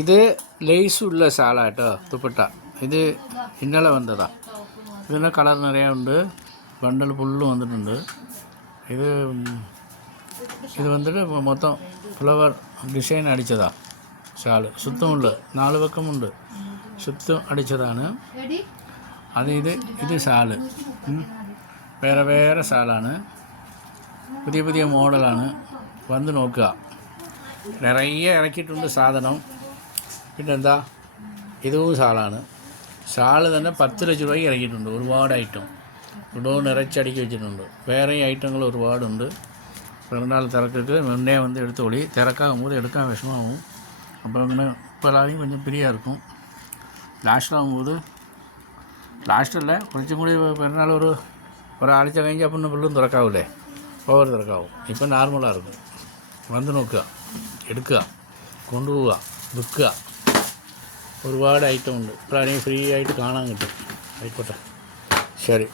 ഇത് ലേസ് ഉള്ള ഷാളാ കേട്ടോ, ദുപ്പട്ട. ഇത് ഇന്നലെ വന്നതാ. ഇതിൻ്റെ കളർ നിറയെ ഉണ്ട്, ബണ്ടൽ ഫുള്ളും വന്നിട്ടുണ്ട്. ഇത് ഇത് വന്നിട്ട് മൊത്തം ഫ്ലവർ ഡിസൈൻ അടിച്ചതാ ഷാള്. സുത്തമുണ്ട്, 4 പക്കമുണ്ട്, സുത്തം അടിച്ചതാണ്. ഇത് ഷാള് വേറെ വേറെ ഷാളാണ്, പുതിയ പുതിയ മോഡലാണ്. വന്ന് നോക്കുക, നിറയെ ഇറക്കിയിട്ടുണ്ട് സാധനം. പിന്നെന്താ, ഇതും ഷാളാണ്. ഷാള് തന്നെ 10 ലക്ഷം രൂപയ്ക്ക് ഇറക്കിയിട്ടുണ്ട്. ഒരുപാട് ഐറ്റം ഇടവും നിറച്ചടുക്കി വെച്ചിട്ടുണ്ട്. വേറെയും ഐറ്റങ്ങൾ ഒരുപാടുണ്ട്. പിറന്നാൾ തിരക്കൊക്കെ മുന്നേ வந்து எடுத்தோളി. തിരക്കാകും போது എടുക്കാൻ വിഷമമാകും. അപ്പോൾ അങ്ങനെ ഇപ്പോൾ എല്ലാവരും கொஞ்சம் ഫ്രീயாக இருக்கும். ലാസ്റ്റാകുമ്പോൾ ലാസ്റ്റല്ല, കുറച്ചും കൂടി പിറന്നാൾ ഒരാഴ്ച കഴിഞ്ഞാൽ പിന്നെ ഫുള്ളും തുറക്കാവില്ലേ, ഓവർ തിരക്കാവും. ഇപ്പം നോർമലാണ് இருக்கும். വന്ന് നോക്കുക, എടുക്കുക, കൊണ്ടുപോവുക, വിൽക്കുക. ഒരുപാട് ഐറ്റം ഉണ്ട്. ഇപ്പോഴാണെങ്കിൽ ഫ്രീ ആയിട്ട് കാണാൻ കിട്ടും. ആയിക്കോട്ടെ, ശരി.